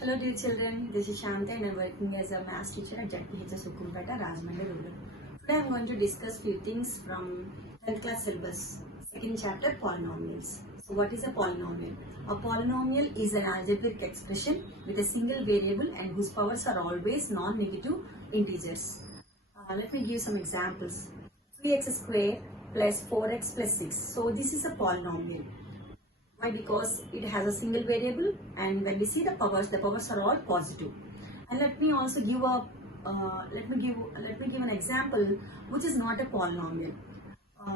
Hello dear children, this is Shanta and I am working as a maths teacher at JPHS Sukumpeta, Rajmandri Rural. Today I am going to discuss few things from 10th class syllabus, second chapter polynomials. So what is a polynomial? A polynomial is an algebraic expression with a single variable and whose powers are always non-negative integers. Let me give some examples. 3x square plus 4x plus 6. So this is a polynomial. Why? Because it has a single variable, and when we see the powers are all positive. And let me also give let me give an example which is not a polynomial.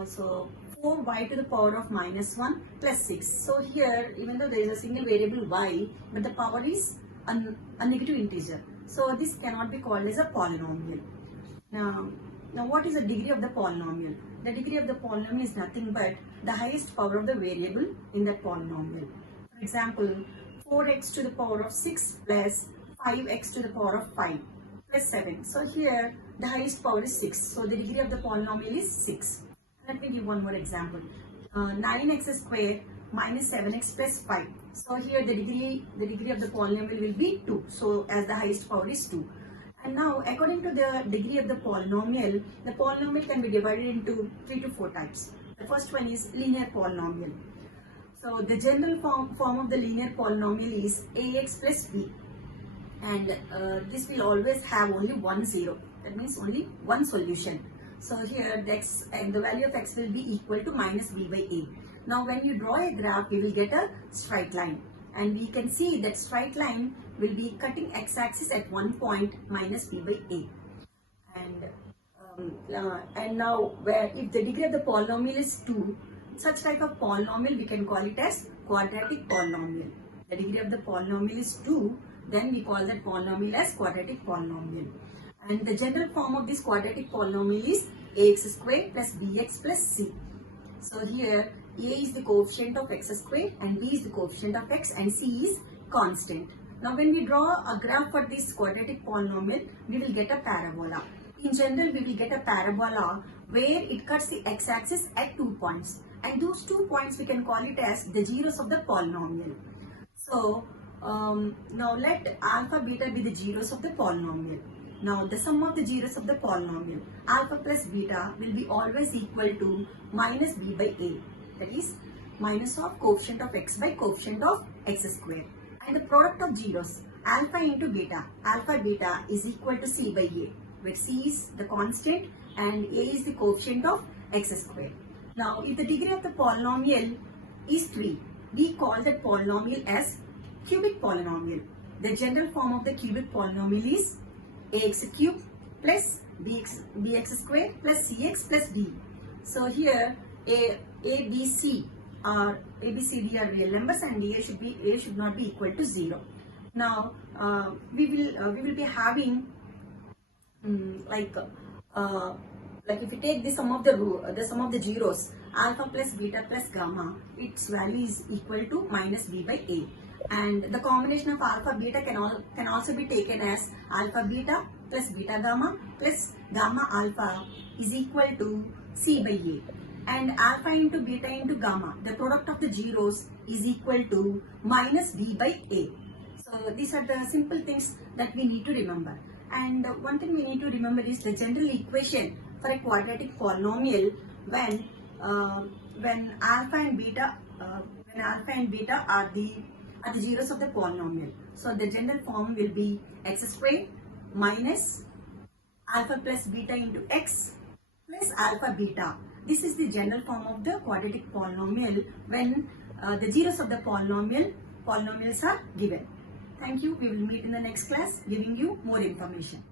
So 4y to the power of minus 1 plus 6. So here, even though there is a single variable y, but the power is a negative integer. So this cannot be called as a polynomial. Now what is the degree of the polynomial? The degree of the polynomial is nothing but the highest power of the variable in that polynomial. For example, 4x to the power of 6 plus 5x to the power of 5 plus 7. So here the highest power is 6. So the degree of the polynomial is 6. Let me give one more example. 9x square minus 7x plus 5. So here the degree of the polynomial will be 2. So as the highest power is 2. And now, according to the degree of the polynomial can be divided into 3 to 4 types. The first one is linear polynomial. So the general form of the linear polynomial is ax plus b, and this will always have only one zero. That means only one solution. So here the value of x will be equal to minus b by a. Now when you draw a graph, you will get a straight line. And we can see that straight line will be cutting x-axis at one point minus b by a. And now if the degree of the polynomial is 2, such type of polynomial we can call it as quadratic polynomial. The degree of the polynomial is 2, then we call that polynomial as quadratic polynomial. And the general form of this quadratic polynomial is ax squared plus bx plus c. So here a is the coefficient of x square and b is the coefficient of x and c is constant. Now when we draw a graph for this quadratic polynomial, we will get a parabola. In general, we will get a parabola where it cuts the x-axis at 2 points. And those 2 points we can call it as the zeros of the polynomial. So now let alpha beta be the zeros of the polynomial. Now the sum of the zeros of the polynomial, alpha plus beta, will be always equal to minus b by a. That is minus of coefficient of x by coefficient of x square. And the product of zeros, alpha into beta is equal to c by a, where c is the constant and a is the coefficient of x square. Now if the degree of the polynomial is 3, we call that polynomial as cubic polynomial. The general form of the cubic polynomial is ax cubed plus bx square plus cx plus d. So here a, b, c are d are real numbers and a should not be equal to 0. Now we will be having like if you take the sum of the zeros, alpha plus beta plus gamma, its value is equal to minus b by a. And the combination of alpha beta can also be taken as alpha beta plus beta gamma plus gamma alpha is equal to c by a. And alpha into beta into gamma, the product of the zeros is equal to minus b by a. So these are the simple things that we need to remember. And one thing we need to remember is the general equation for a quadratic polynomial when alpha and beta are the zeros of the polynomial. So the general form will be x squared minus alpha plus beta into x plus alpha beta. This is the general form of the quadratic polynomial when the zeros of the polynomials are given. Thank you. We will meet in the next class giving you more information.